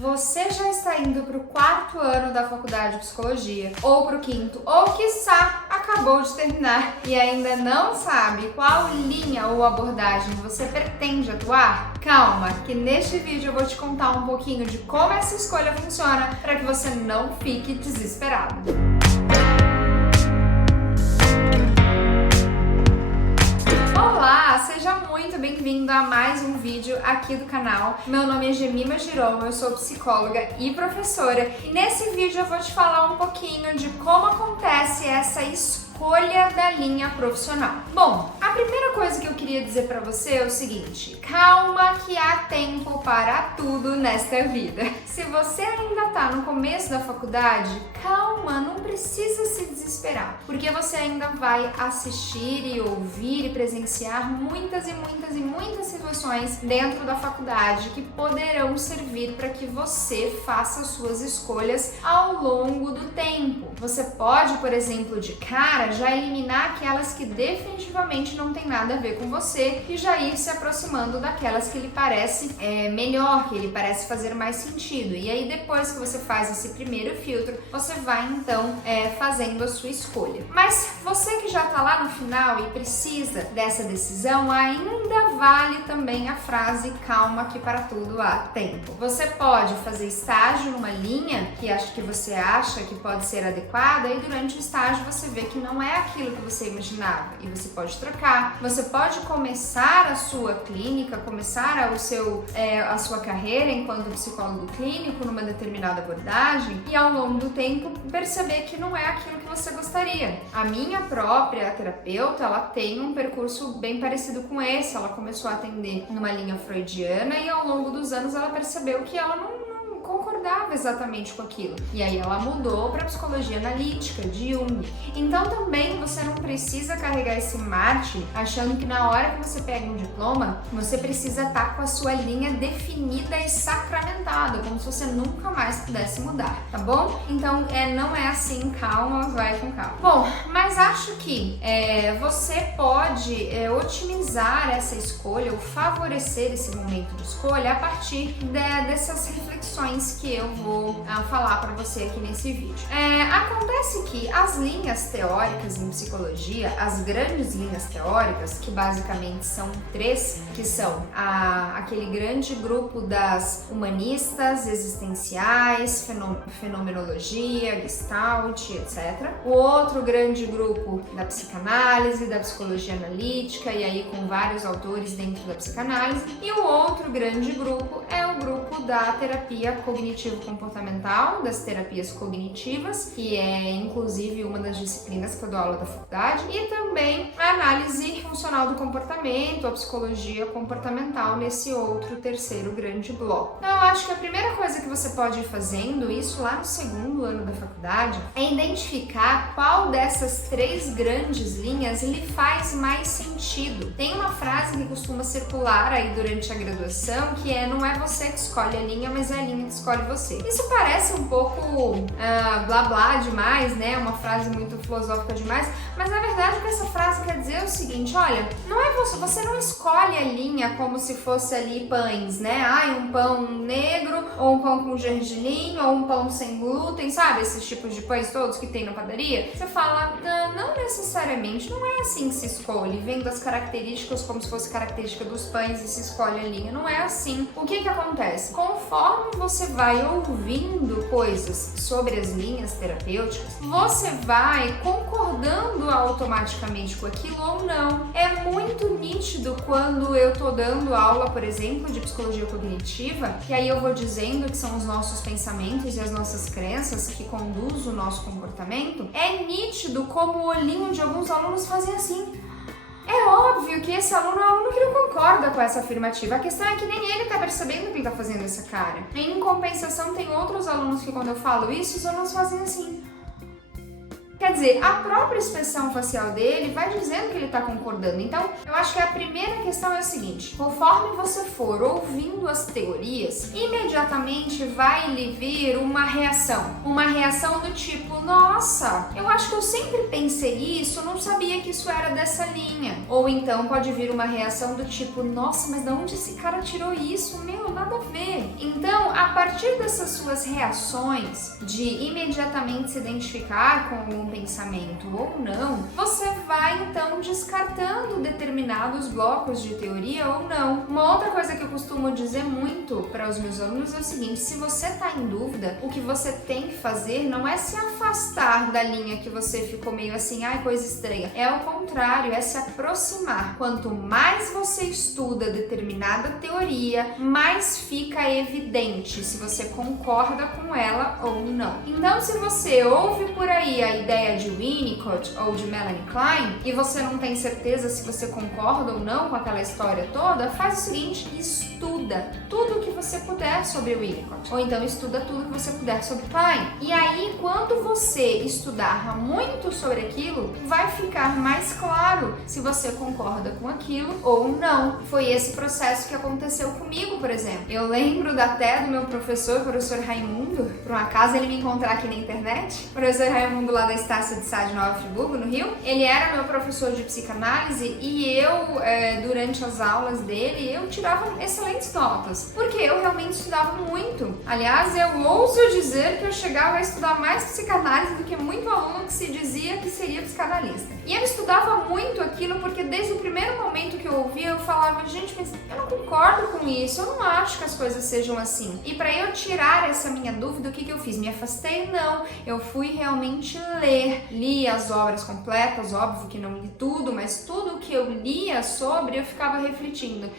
Você já está indo para o 4º ano da faculdade de psicologia, ou para o 5º, ou quiçá acabou de terminar e ainda não sabe qual linha ou abordagem você pretende atuar? Calma, que neste vídeo eu vou te contar um pouquinho de como essa escolha funciona para que você não fique desesperado. Olá, seja muito bem-vindo a mais um vídeo aqui do canal. Meu nome é Gemima Giron, eu sou psicóloga e professora e nesse vídeo eu vou te falar um pouquinho de como acontece essa escolha da linha profissional. Bom, a primeira coisa que eu queria dizer pra você é o seguinte: calma que há tempo para tudo nesta vida. Se você ainda tá no começo da faculdade, calma, não precisa se desesperar, porque você ainda vai assistir e ouvir e presenciar muitas situações dentro da faculdade que poderão servir para que você faça suas escolhas ao longo do tempo. Você pode, por exemplo, de cara, já eliminar aquelas que definitivamente não tem nada a ver com você e já ir se aproximando daquelas que lhe parece melhor, que lhe parece fazer mais sentido. E aí depois que você faz esse primeiro filtro, você vai então fazendo a sua escolha. Mas você que já está lá no final e precisa dessa decisão, ainda vale também a frase calma que para tudo há tempo. Você pode fazer estágio numa linha que você acha que pode ser adequada e durante o estágio você vê que não é aquilo que você imaginava e você pode trocar. Você pode começar a sua clínica, começar a sua carreira enquanto psicólogo clínico numa determinada abordagem e ao longo do tempo perceber que não é aquilo que você gostaria. A minha própria terapeuta, ela tem um percurso bem parecido com esse. Ela começou a atender numa linha freudiana e ao longo dos anos ela percebeu que ela não concordava exatamente com aquilo. E aí ela mudou para psicologia analítica, de Jung. Então também você não precisa carregar esse Marte achando que na hora que você pega um diploma, você precisa estar com a sua linha definida e sacramentada, como se você nunca mais pudesse mudar, tá bom? Então não é assim, calma, vai com calma. Bom, mas acho que você pode otimizar essa escolha ou favorecer esse momento de escolha a partir dessas reflexões que eu vou falar para você aqui nesse vídeo. Acontece que as linhas teóricas em psicologia, as grandes linhas teóricas, que basicamente são 3, que são aquele grande grupo das humanistas, existenciais, fenomenologia, gestalt, etc. O outro grande grupo da psicanálise, da psicologia analítica, e aí com vários autores dentro da psicanálise. E o outro grande grupo é o grupo da terapia cognitivo-comportamental, das terapias cognitivas, que é inclusive uma das disciplinas que eu dou aula da faculdade, e também a análise funcional do comportamento, a psicologia comportamental nesse outro terceiro grande bloco. Então eu acho que a primeira coisa que você pode ir fazendo, isso lá no 2º ano da faculdade, é identificar qual dessas 3 grandes linhas lhe faz mais sentido. Tem uma frase que costuma circular aí durante a graduação, que não é você que escolhe a linha, mas é a linha que escolhe você. Isso parece um pouco blá blá demais, né? Uma frase muito filosófica demais, mas na verdade o que essa frase quer dizer é o seguinte: olha, não é você não escolhe a linha como se fosse ali pães, né? Um pão negro, ou um pão com gergelim, ou um pão sem glúten, sabe? Esses tipos de pães todos que tem na padaria. Você fala, não necessariamente, não é assim que se escolhe, vendo as características como se fosse característica dos pães e se escolhe a linha. Não é assim. O que acontece? Conforme você vai ouvindo coisas sobre as linhas terapêuticas, você vai concordando automaticamente com aquilo ou não. É muito nítido quando eu tô dando aula, por exemplo, de psicologia cognitiva, e aí eu vou dizendo que são os nossos pensamentos e as nossas crenças que conduzem o nosso comportamento. É nítido como o olhinho de alguns alunos fazem assim. É óbvio que esse aluno é um aluno que não concorda com essa afirmativa. A questão é que nem ele tá percebendo que ele tá fazendo essa cara. Em compensação, tem outros alunos que quando eu falo isso, os alunos fazem assim. Quer dizer, a própria expressão facial dele vai dizendo que ele está concordando. Então, eu acho que a primeira questão é a seguinte: conforme você for ouvindo as teorias, imediatamente vai lhe vir uma reação do tipo: nossa, eu acho que eu sempre pensei isso, não sabia que isso era dessa linha. Ou então pode vir uma reação do tipo: nossa, mas de onde esse cara tirou isso? Meu, nada a ver. Então, a partir dessas suas reações de imediatamente se identificar com algum pensamento ou não, você vai então descartando determinados blocos de teoria ou não. Uma outra coisa que eu costumo dizer muito para os meus alunos é o seguinte: se você está em dúvida, o que você tem que fazer não é se afastar da linha que você ficou meio assim, ai, coisa estranha. É o contrário, é se aproximar. Quanto mais você estuda determinada teoria, mais fica evidente se você concorda com ela ou não. Então, se você ouve por aí a ideia de Winnicott ou de Melanie Klein e você não tem certeza se você concorda ou não com aquela história toda, faz o seguinte: estuda tudo que você puder sobre Winnicott, ou então estuda tudo que você puder sobre Klein. E aí, quando você estudar muito sobre aquilo, vai ficar mais claro se você concorda com aquilo ou não. Foi esse processo que aconteceu comigo, por exemplo. Eu lembro até do meu professor, o professor Raimundo, por um acaso ele me encontrar aqui na internet, o professor Raimundo lá da Estácio de Sá de Nova Friburgo, no Rio. Ele era meu professor de psicanálise e eu, durante as aulas dele, eu tirava excelentes notas, porque eu realmente estudava muito. Aliás, eu ouso dizer que eu chegava a estudar mais psicanálise do que muito aluno que se dizia que seria psicanalista. E eu estudava muito aquilo porque desde o primeiro momento que eu ouvia, eu falava: gente, mas eu não concordo com isso, eu não acho que as coisas sejam assim. E para eu tirar essa minha dúvida, o que eu fiz? Me afastei? Não. Eu fui realmente ler. Li as obras completas, óbvio que não li tudo, mas tudo que eu lia sobre, eu ficava refletindo.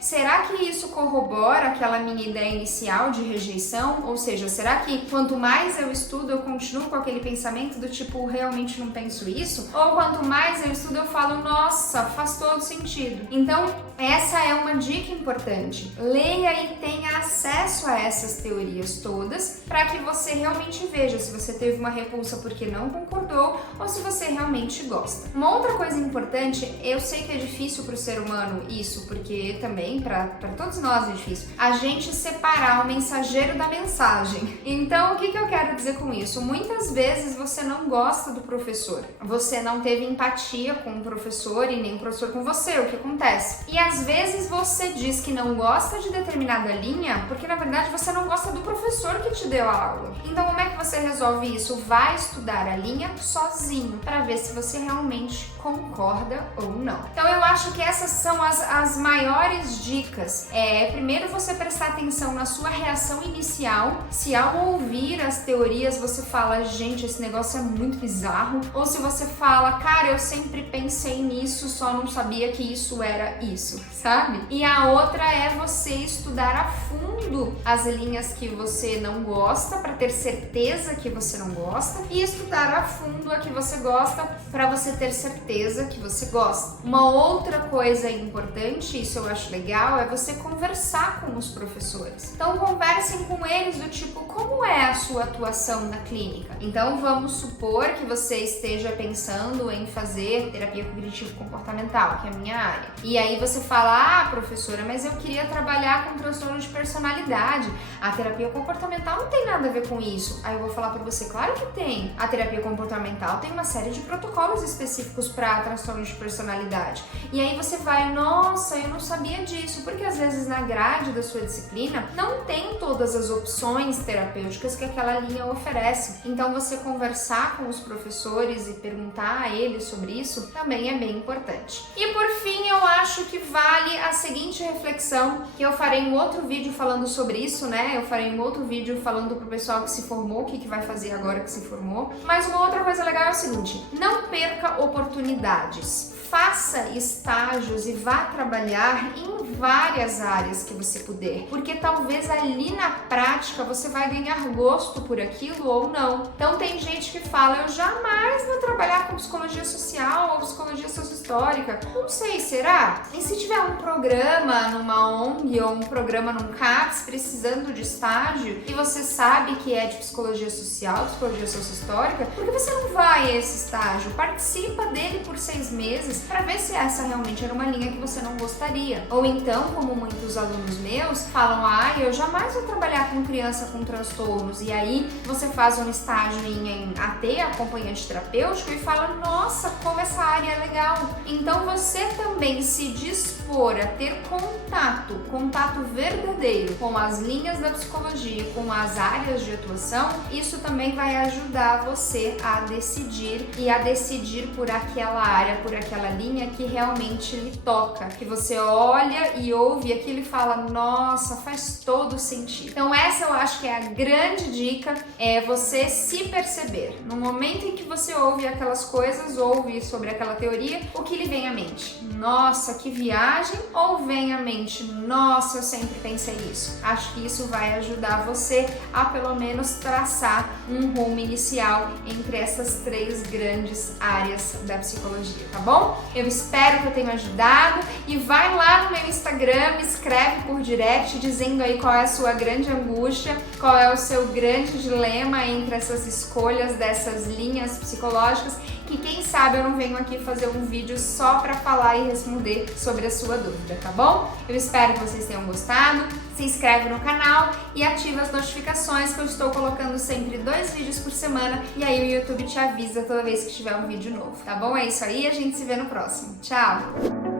Será que isso corrobora aquela minha ideia inicial de rejeição? Ou seja, será que quanto mais eu estudo, eu continuo com aquele pensamento do tipo, realmente não penso isso? Ou quanto mais eu estudo, eu falo, nossa, faz todo sentido. Então, essa é uma dica importante. Leia e tenha acesso a essas teorias todas para que você realmente veja se você teve uma repulsa porque não concordou ou se você realmente gosta. Uma outra coisa importante, eu sei que é difícil para o ser humano isso, porque também para todos nós é difícil, a gente separar o mensageiro da mensagem. Então, o que eu quero dizer com isso? Muitas vezes você não gosta do professor, você não teve empatia com o professor e nem o professor com você, o que acontece? E às vezes você diz que não gosta de determinada linha porque na verdade você não gosta do professor que te deu a aula. Então, como é que você resolve isso? Vai estudar a linha sozinho para ver se você realmente concorda ou não. Então, eu acho que essas são as maiores dicas. Primeiro, você prestar atenção na sua reação inicial. Se ao ouvir as teorias você fala, gente, esse negócio é muito bizarro, ou se você fala, cara, eu sempre pensei nisso, só não sabia que isso era isso, sabe? E a outra é você estudar a fundo as linhas que você não gosta para ter certeza que você não gosta e estudar a fundo a que você gosta para você ter certeza que você gosta. Uma outra coisa importante, isso eu acho legal, é você conversar com os professores. Então, conversem com eles do tipo, como é a sua atuação na clínica? Então, vamos supor que você esteja pensando em fazer terapia cognitivo-comportamental, que é a minha área. E aí você fala, professora, mas eu queria trabalhar com transtorno de personalidade. A terapia comportamental não tem nada a ver com isso. Aí eu vou falar pra você, claro que tem. A terapia comportamental tem uma série de protocolos específicos para transtorno de personalidade. E aí você vai, nossa, eu não sabia disso, porque às vezes na grade da sua disciplina não tem todas as opções terapêuticas que aquela linha oferece. Então você conversar com os professores e perguntar a eles sobre isso também é bem importante. E por fim, eu acho que vale a seguinte reflexão, que eu farei um outro vídeo falando sobre isso, né? Eu farei um outro vídeo falando pro pessoal que se formou, o que vai fazer agora que se formou. Mas uma outra coisa legal é o seguinte, não perca oportunidades. Faça estágios e vá trabalhar em várias áreas que você puder, porque talvez ali na prática você vai ganhar gosto por aquilo ou não. Então tem gente que fala, eu jamais vou trabalhar com psicologia social ou psicologia sociohistórica. Não sei, será? E se tiver um programa numa ONG ou um programa num CAPS precisando de estágio e você sabe que é de psicologia social, psicologia sociohistórica, Por que você não vai a esse estágio? Participa dele por 6 meses para ver se essa realmente era uma linha que você não gostaria. Ou então, como muitos alunos meus falam, eu jamais vou trabalhar com criança com transtornos, e aí você faz um estágio em AT, acompanhante terapêutico, e fala, nossa, como essa área é legal. Então você também se dispor a ter contato verdadeiro com as linhas da psicologia, com as áreas de atuação, isso também vai ajudar você a decidir e a decidir por aquela área, por aquela linha que realmente lhe toca, que você olha e ouve aquilo e fala, nossa, faz todo sentido. Então essa eu acho que é a grande dica, é você se perceber. No momento em que você ouve aquelas coisas, ouve sobre aquela teoria, o que lhe vem à mente? Nossa, que viagem! Ou vem à mente, nossa, eu sempre pensei isso. Acho que isso vai ajudar você a pelo menos traçar um rumo inicial entre essas 3 grandes áreas da psicologia, tá bom? Eu espero que eu tenha ajudado e vai lá no meu Instagram, me escreve por direct dizendo aí qual é a sua grande angústia, qual é o seu grande dilema entre essas escolhas dessas linhas psicológicas, que quem sabe eu não venho aqui fazer um vídeo só para falar e responder sobre a sua dúvida, tá bom? Eu espero que vocês tenham gostado, se inscreve no canal e ativa as notificações que eu estou colocando sempre 2 vídeos por semana e aí o YouTube te avisa toda vez que tiver um vídeo novo, tá bom? É isso aí, a gente se vê no próximo. Tchau!